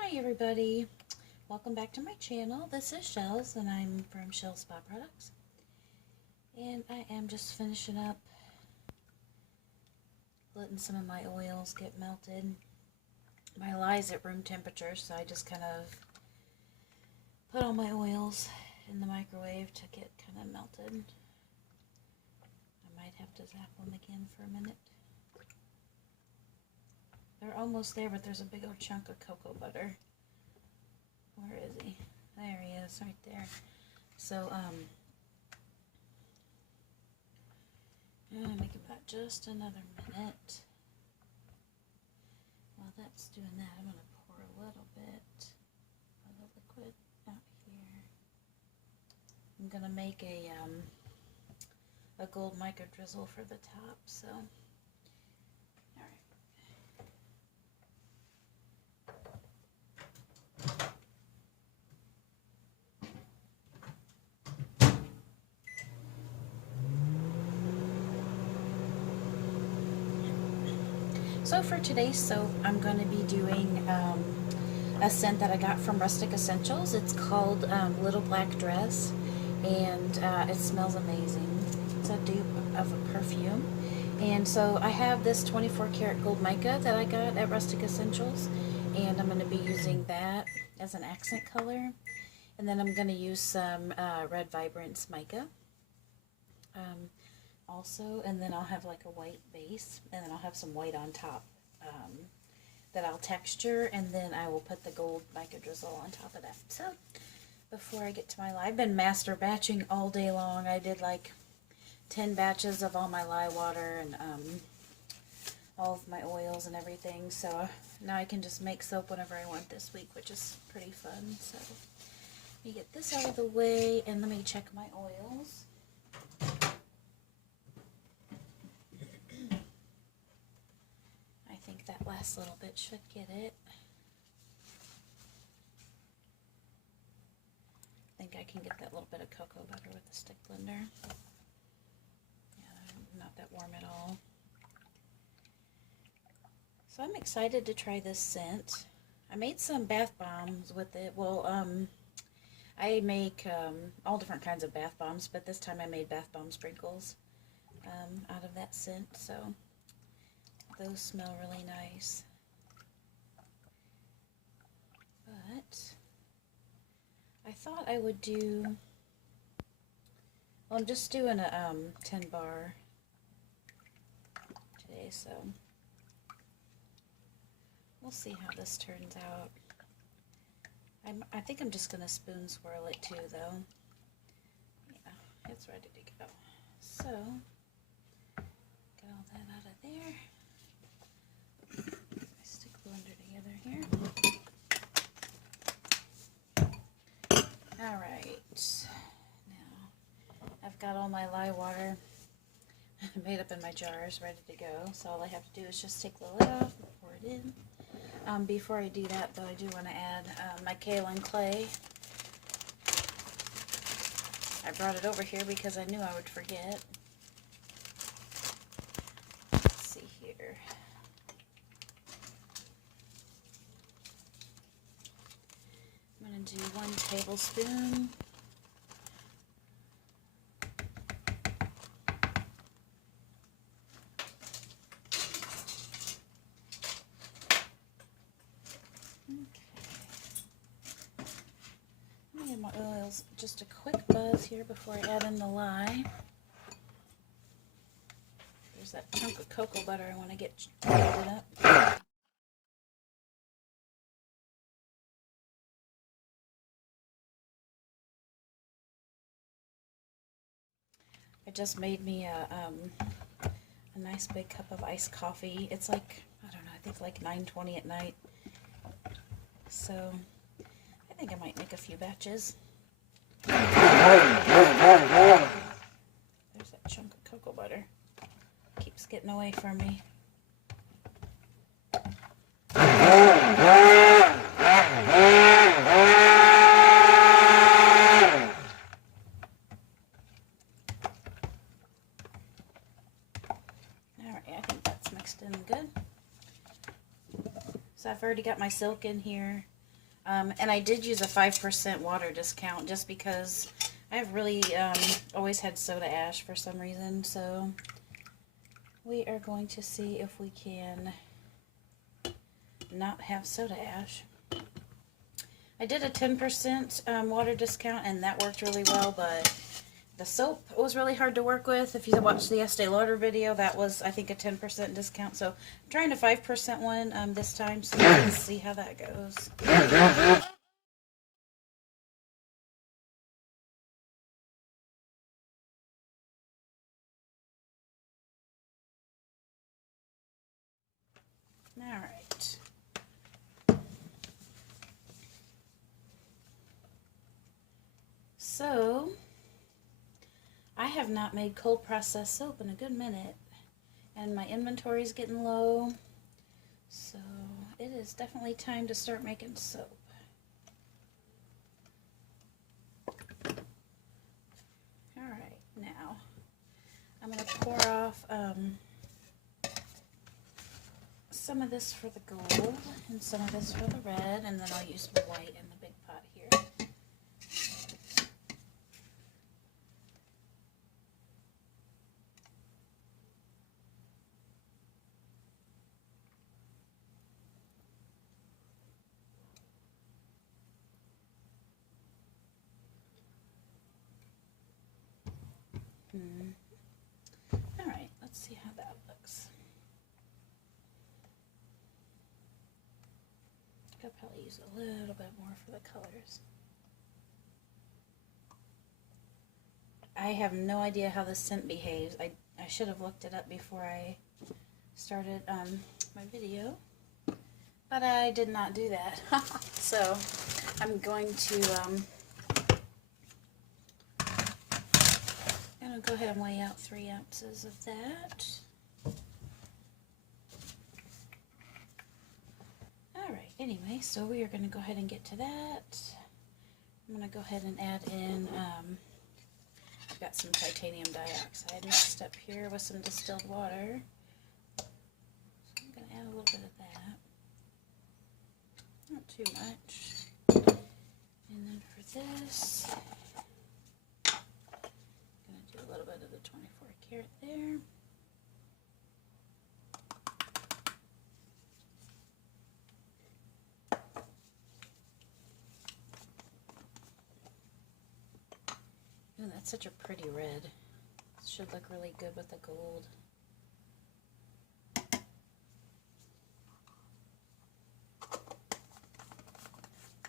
Hi everybody, welcome back to my channel. This is Shells and I'm from Shells Spa Products, and I am just finishing up letting some of my oils get melted. My lye's at room temperature, so I just kind of put all my oils in the microwave to get kind of melted. I might have to zap them again for a minute. They're almost there, but there's a big old chunk of cocoa butter. Where is he? There he is, right there. So, I'm gonna make about just another minute. While that's doing that, I'm gonna pour a little bit of the liquid out here. I'm gonna make a gold mica drizzle for the top, so. So for today's soap, I'm going to be doing a scent that I got from Rustic Essentials. It's called Little Black Dress, and it smells amazing. It's a dupe of a perfume. And so I have this 24 karat gold mica that I got at Rustic Essentials, and I'm going to be using that as an accent color. And then I'm going to use some Red Vibrance mica. Also, and then I'll have like a white base, and then I'll have some white on top that I'll texture, and then I will put the gold mica drizzle on top of that. So before I get to my lye, I've been master batching all day long. I did like 10 batches of all my lye water and all of my oils and everything, so now I can just make soap whenever I want this week, which is pretty fun. So let me get this out of the way, and let me check my oils. I think that last little bit should get it. I think I can get that little bit of cocoa butter with the stick blender. Yeah, not that warm at all. So I'm excited to try this scent. I made some bath bombs with it. Well, I make all different kinds of bath bombs, but this time I made bath bomb sprinkles out of that scent, so those smell really nice. But I thought I would do, well, I'm just doing a 10 bar today, so we'll see how this turns out. I think I'm just going to spoon swirl it too, though. Yeah, it's ready to go. So, get all that out of there. Stick blender together here. Alright, now I've got all my lye water made up in my jars, ready to go. So all I have to do is just take the lid off and pour it in. Before I do that, though, I do want to add my kaolin clay. I brought it over here because I knew I would forget. Let's see here. I'm going to do 1 tablespoon. My oils, just a quick buzz here before I add in the lye. There's that chunk of cocoa butter I want to get melted up. I just made me a nice big cup of iced coffee. It's like, I don't know, I think like 9:20 at night. So I think I might make a few batches. There's that chunk of cocoa butter. Keeps getting away from me. Alright, I think that's mixed in good. So I've already got my silk in here. And I did use a 5% water discount just because I've really always had soda ash for some reason. So we are going to see if we can not have soda ash. I did a 10% water discount, and that worked really well, but the soap was really hard to work with. If you watched the Estee Lauder video, that was, I think, a 10% discount. So I'm trying a 5% one this time, so let's see how that goes. All right. So I have not made cold processed soap in a good minute, and my inventory is getting low, so it is definitely time to start making soap. Alright, now I'm going to pour off some of this for the gold and some of this for the red, and then I'll use the white in the big pot here. Alright, let's see how that looks. I'll probably use a little bit more for the colors. I have no idea how this scent behaves. I should have looked it up before I started my video, but I did not do that. So I'm going to go ahead and weigh out 3 ounces of that. Alright, anyway, so we are going to go ahead and get to that. I'm going to go ahead and add in, I've got some titanium dioxide mixed up here with some distilled water. So I'm going to add a little bit of that. Not too much. And then for this, a little bit of the 24 karat there. Ooh, that's such a pretty red. This should look really good with the gold.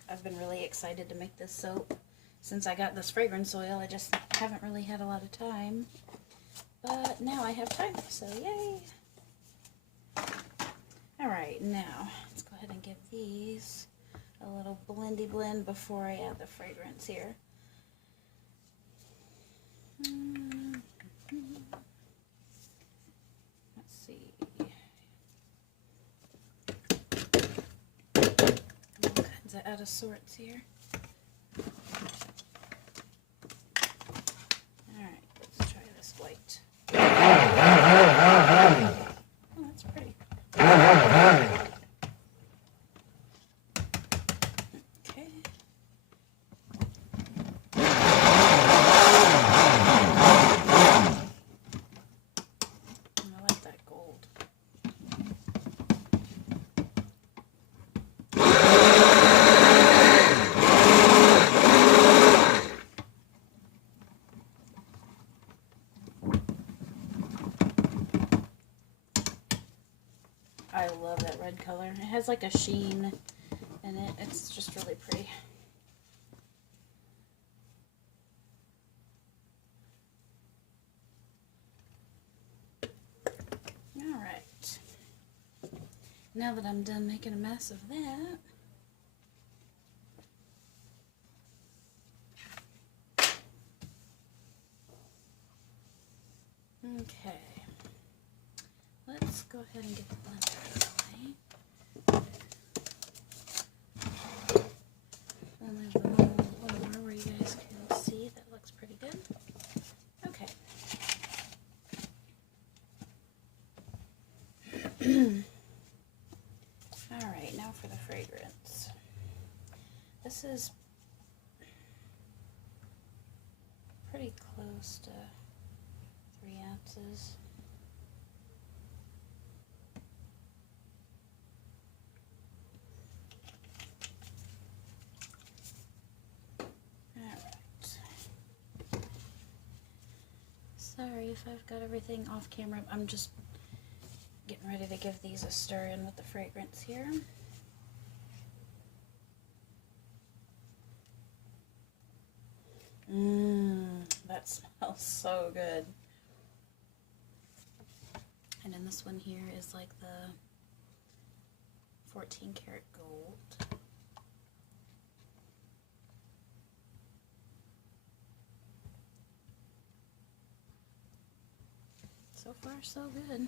I've been really excited to make this soap. Since I got this fragrance oil, I just haven't really had a lot of time. But now I have time, so yay! Alright, now let's go ahead and give these a little blendy blend before I add the fragrance here. Let's see. All kinds of out of sorts here. Alright, let's try this white. Oh, that's pretty. Okay. I like that gold. I love that red color. It has like a sheen in it. It's just really pretty. Alright. Now that I'm done making a mess of that, okay. Let's go ahead and get the blender out of the way. I'll move the mold a little more where you guys can see. That looks pretty good. Okay. Alright, now for the fragrance. This is pretty close to 3 ounces. Sorry if I've got everything off camera. I'm just getting ready to give these a stir in with the fragrance here. That smells so good. And then this one here is like the 14 karat gold. So far, so good.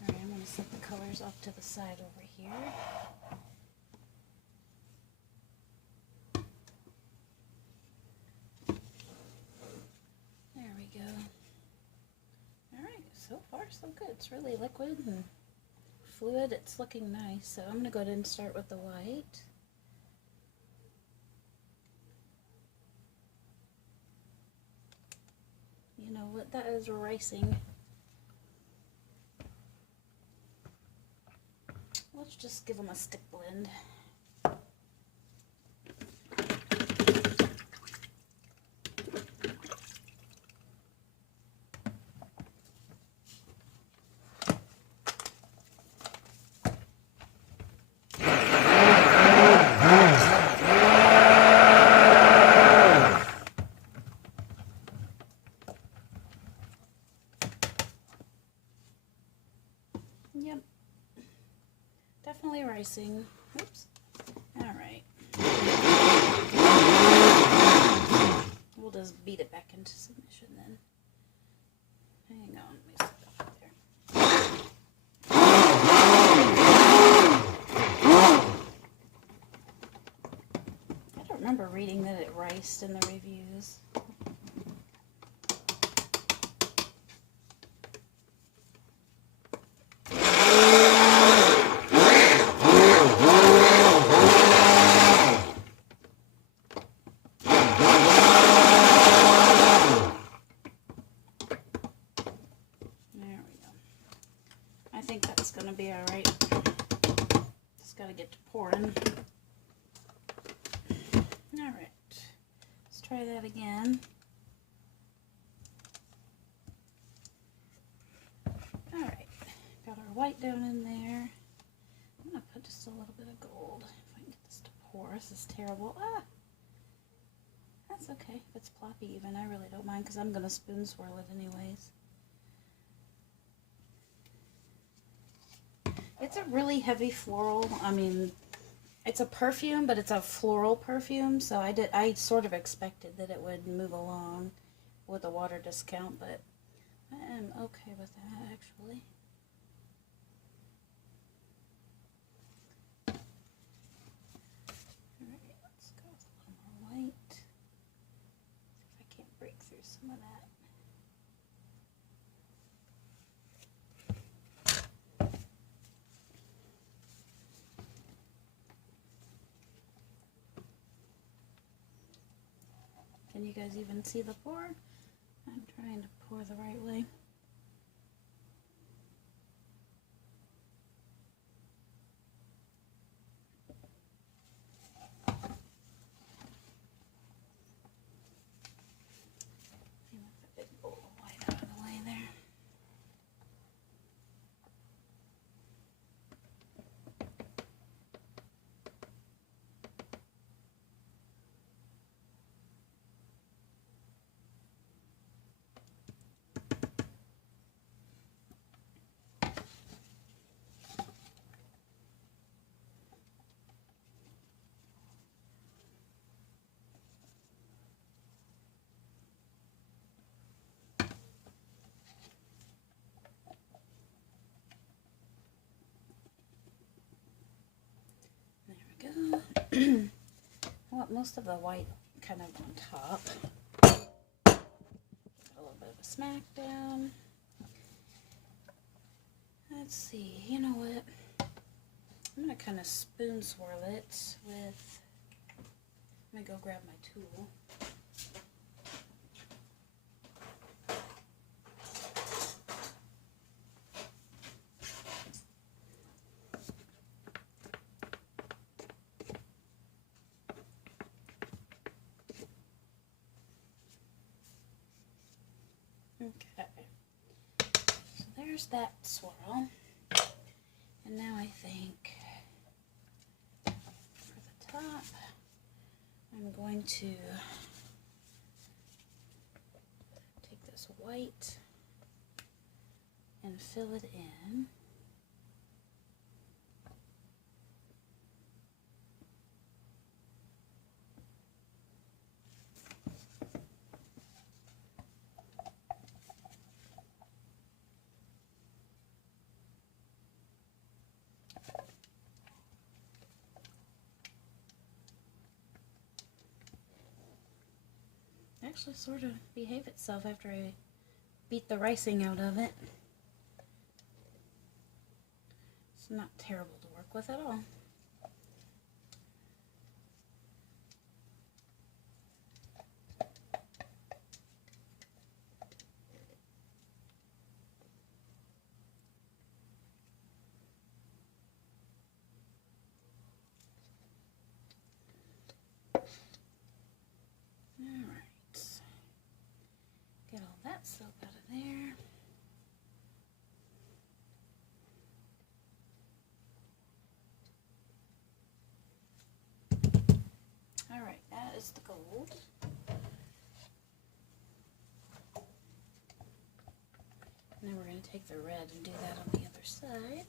Alright, I'm going to set the colors off to the side over here. There we go. Alright, so far so good. It's really liquid and fluid. It's looking nice. So I'm going to go ahead and start with the white. You know what, that is racing. Let's just give them a stick blend. Yep. Definitely ricing. Oops. Alright. We'll just beat it back into submission then. Hang on, let me set that up there. I don't remember reading that it riced in the reviews. I think that's going to be alright. Just got to get to pouring. Alright, let's try that again. Alright, got our white down in there. I'm going to put just a little bit of gold if I can get this to pour. This is terrible. Ah! That's okay. If it's ploppy even, I really don't mind because I'm going to spoon swirl it anyways. It's a really heavy floral. I mean, it's a perfume, but it's a floral perfume, so I sort of expected that it would move along with a water discount, but I am okay with that actually. Alright, let's go with a little more white. See if I can't break through some of that. Can you guys even see the pour? I'm trying to pour the right way. Move the big bowl of white out of the way there. Go. I want most of the white kind of on top. A little bit of a smack down. Let's see, you know what? I'm going to kind of spoon swirl it with, I'm going to go grab my tool. Okay, so there's that swirl. And now I think for the top, I'm going to take this white and fill it in. Actually sort of behave itself after I beat the ricing out of it. It's not terrible to work with at all. Get all that soap out of there. Alright, that is the gold. And then we're going to take the red and do that on the other side.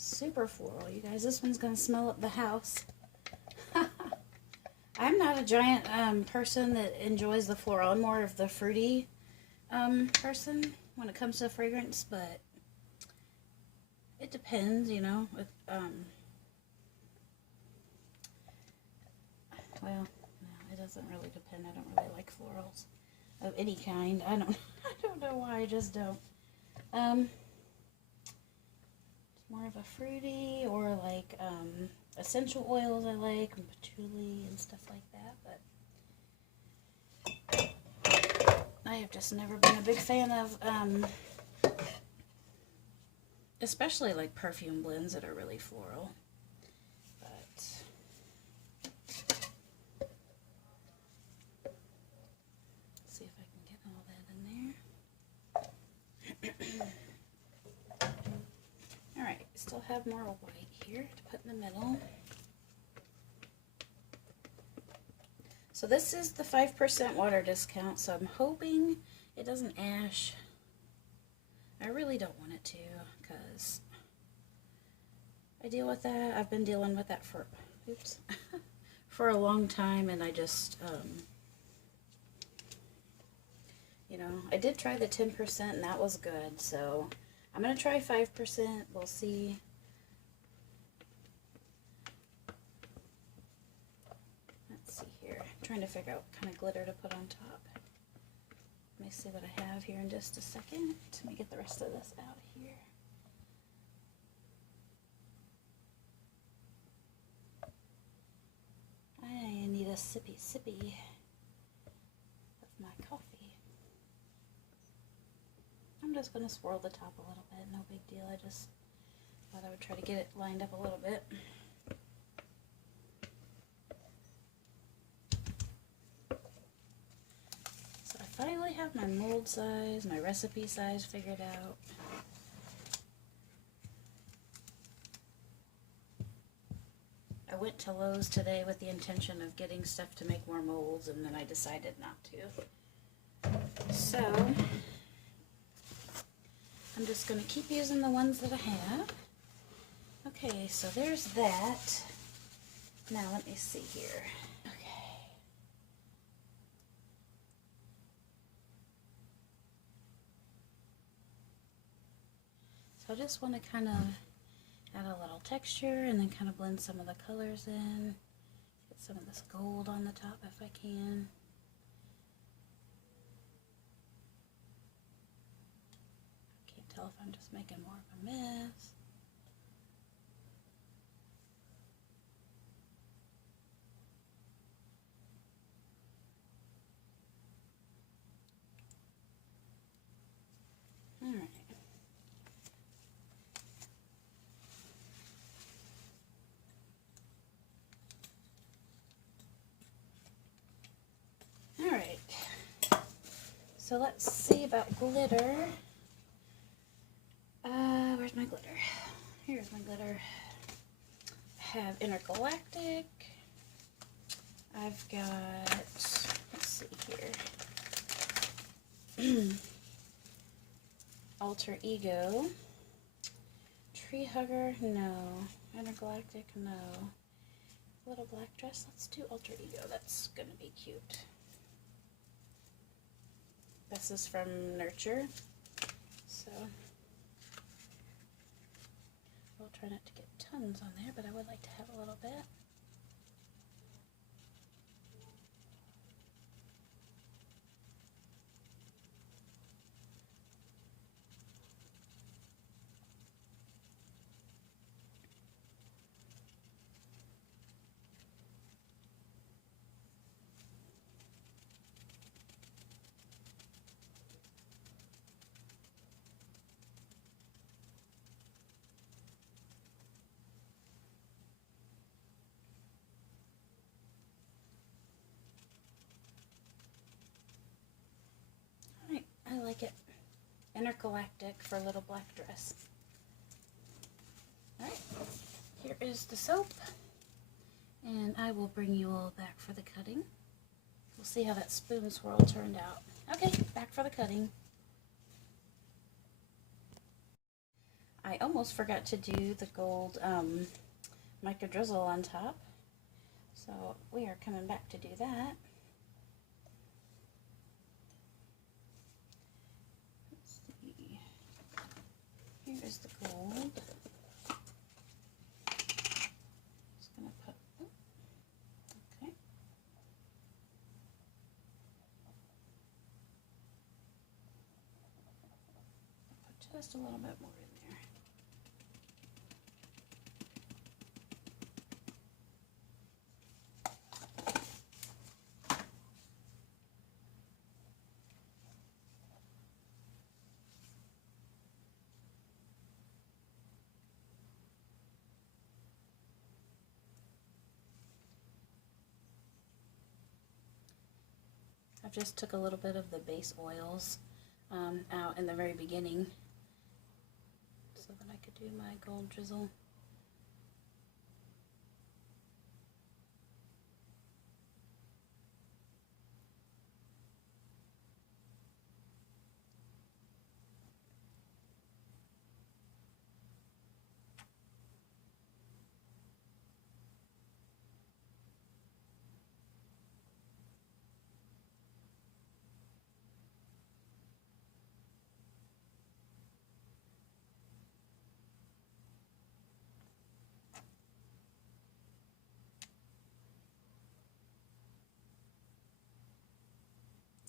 Super floral, you guys. This one's going to smell up the house. I'm not a giant person that enjoys the floral. I'm more of the fruity person when it comes to fragrance, but it depends, you know. With, well, no, it doesn't really depend. I don't really like florals of any kind. I don't know why. I just don't. More of a fruity, or like essential oils I like, and patchouli and stuff like that, but I have just never been a big fan of especially like perfume blends that are really floral. But let's see if I can get all that in there. Alright, still have more white here to put in the middle. So this is the 5% water discount, so I'm hoping it doesn't ash. I really don't want it to, because I deal with that. I've been dealing with that for, oops, for a long time, and I just, you know, I did try the 10% and that was good, so I'm going to try 5%. We'll see. Let's see here. I'm trying to figure out what kind of glitter to put on top. Let me see what I have here in just a second. Let me get the rest of this out of here. I need a sippy of my coffee. I'm just going to swirl the top a little bit, no big deal. I just thought I would try to get it lined up a little bit. So I finally have my mold size, my recipe size figured out. I went to Lowe's today with the intention of getting stuff to make more molds, and then I decided not to. So I'm just going to keep using the ones that I have. Okay, so there's that. Now let me see here. Okay. So I just want to kind of add a little texture and then kind of blend some of the colors in. Get some of this gold on the top if I can. Can't tell if I'm just making more of a mess. Alright. Alright. So let's see about glitter. Where's my glitter? Here's my glitter. I have intergalactic. I've got, let's see here. Alter Ego. Tree Hugger, no. Intergalactic, no. Little black dress, let's do Alter Ego. That's gonna be cute. This is from Nurture, so we'll try not to get tons on there, but I would like to have a little bit. I like it. Intergalactic for a little black dress. Alright, here is the soap. And I will bring you all back for the cutting. We'll see how that spoon swirl turned out. Okay, back for the cutting. I almost forgot to do the gold micro drizzle on top. So we are coming back to do that. Here is the gold. Just gonna put, okay. Put just a little bit more in there. I just took a little bit of the base oils out in the very beginning so that I could do my gold drizzle.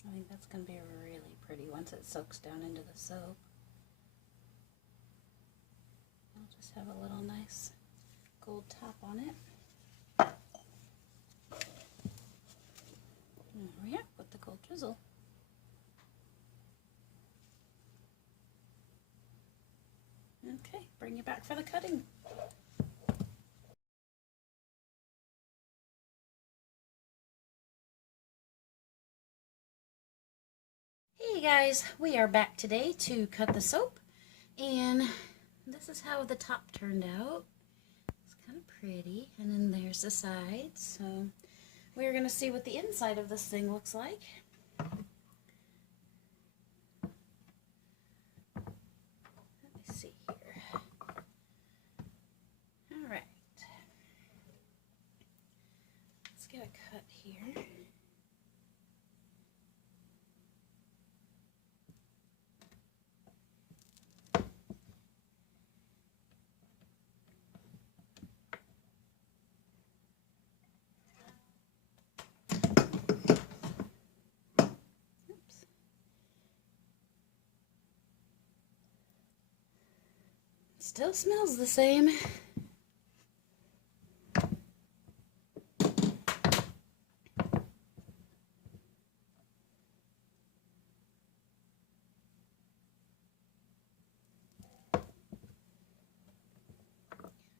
I think that's going to be really pretty once it soaks down into the soap. I'll just have a little nice gold top on it. There we are with the gold drizzle. Okay, bring you back for the cutting. Hey guys, we are back today to cut the soap, and this is how the top turned out. It's kind of pretty, and then there's the sides. So we're going to see what the inside of this thing looks like. cut here. Oops. Still smells the same.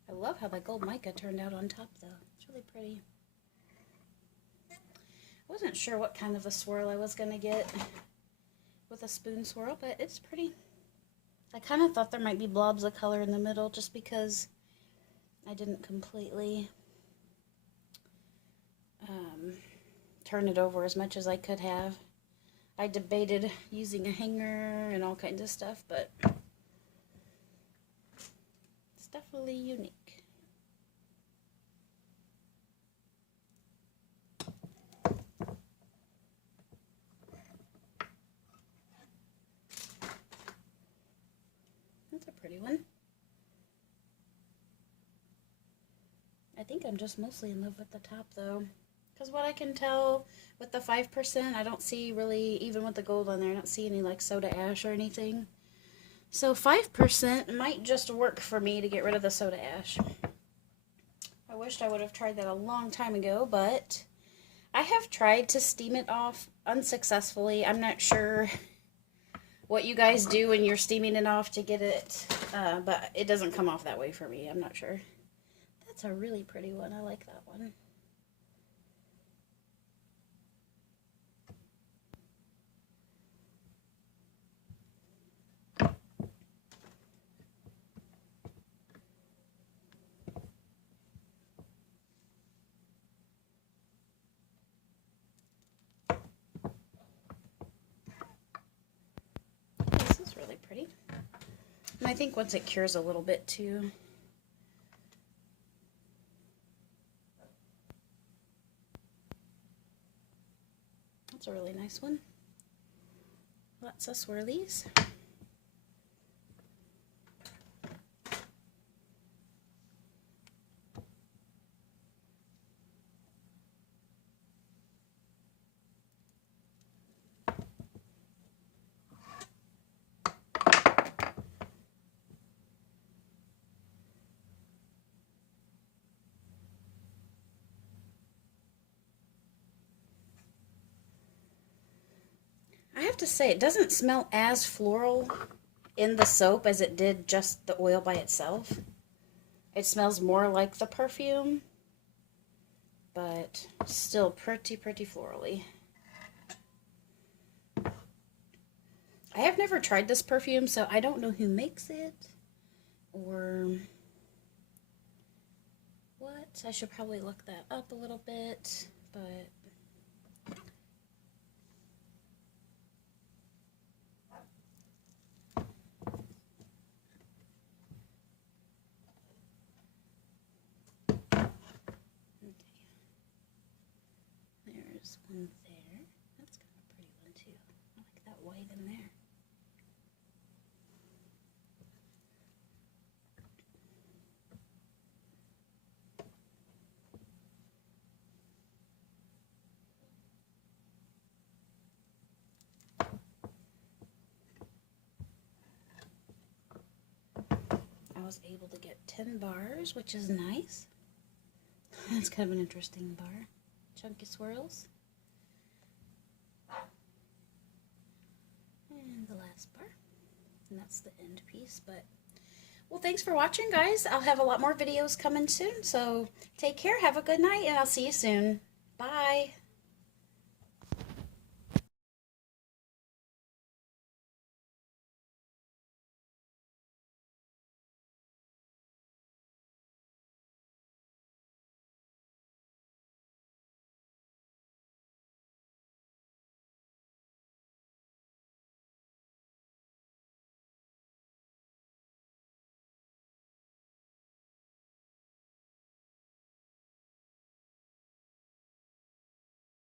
I love how the gold mica turned out on top though. It's really pretty. I wasn't sure what kind of a swirl I was going to get with a spoon swirl, but it's pretty. I kind of thought there might be blobs of color in the middle just because I didn't completely turn it over as much as I could have. I debated using a hanger and all kinds of stuff, but it's definitely unique. That's a pretty one. I think I'm just mostly in love with the top though. Because what I can tell with the 5%, I don't see really, even with the gold on there, I don't see any like soda ash or anything. So 5% might just work for me to get rid of the soda ash. I wished I would have tried that a long time ago, but I have tried to steam it off unsuccessfully. I'm not sure what you guys do when you're steaming it off to get it, but it doesn't come off that way for me. I'm not sure. That's a really pretty one. I like that one. This is really pretty. And I think once it cures a little bit too. That's a really nice one. Lots of swirlies. I have to say, it doesn't smell as floral in the soap as it did just the oil by itself. It smells more like the perfume, but still pretty florally. I have never tried this perfume, so I don't know who makes it or what. I should probably look that up a little bit, but there's one there. That's kind of a pretty one too. I like that white in there. I was able to get 10 bars, which is nice. That's kind of an interesting bar. Chunky swirls. And the last bar. And that's the end piece. But well, thanks for watching, guys. I'll have a lot more videos coming soon. So take care. Have a good night, and I'll see you soon. Bye.